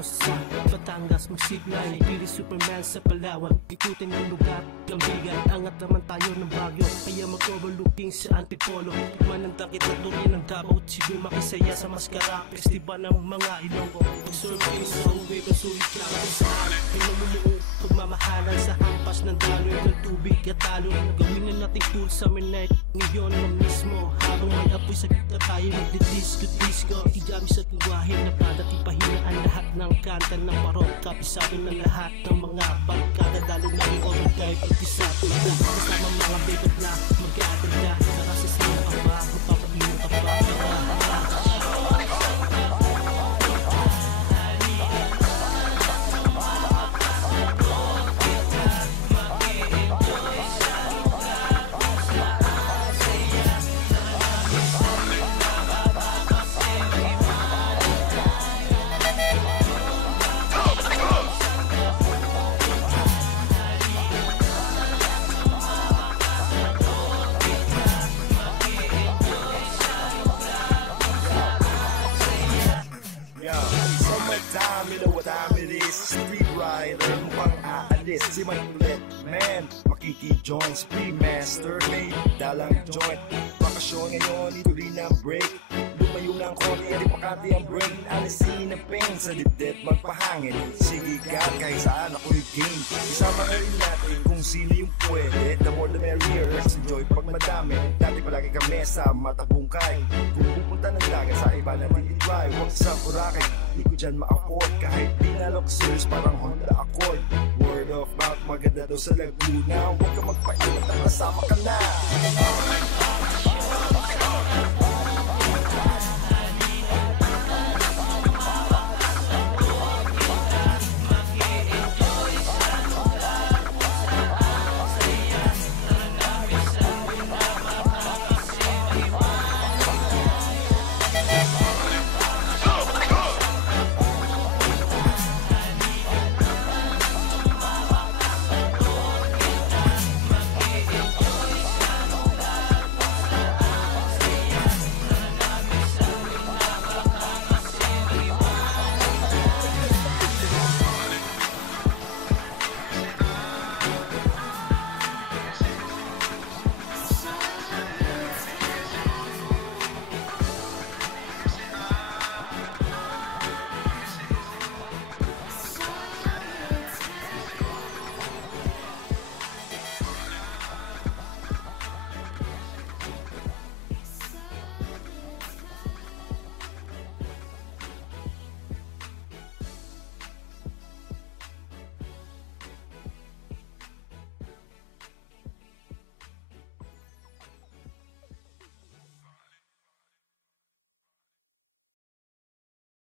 Tono sa Batangas, magsignal Pili Superman sa Palawan, ikutin ang lugar Lambigan, angat naman tayo ng Baguio. Kaya mag-overlooking sa Antipolo. Manandakit at tuloy ng Davao. Sige makisaya sa maskara, festival ng mga Ilonggo. Pag-surfing sa wave, ang sulit lang ang saan. Ay namumuong pagmamahalan sa hampas ng daloy ng tubig at talo. Gawin na nating cool summer night ngayon na mismo. Habang may apoy sa kita tayo nagdi-disco-disco. Ijami sa lingwahe na padatipahinaan lahat ng kanta ng parok. Kapisabi ng lahat ng mga barkada. Dalo na yung oral kahit isa pula. Kasama mga bagot na mag-aaganda. Nakasasama ka ba? Magpapaino ka ba? Time, you know what time it is. Street rider, mukhang aalis. Si Manulet, man, makiki-join. Spree master, may dalang joint. Bakasyon ngayon, ito rin ang break. Lumayo ng konti, hindi pakati ang brain. Alisin ang pain sa dibdib, magpahangin. Sige ka, kahit saan ako'y game. Isama na rin natin kung sino yung pwede. The more the merrier, let's enjoy pag madami. Dati palagi kami sa matabungkay. Kung pupunta ng dagat sa iba natin i-try. Huwag sa Boracay, di ko dyan ma-afford. Kahit di na luxurious, parang Honda Accord. Word of mouth, maganda daw sa Laguna. Huwag ka magpainat at kasama ka na.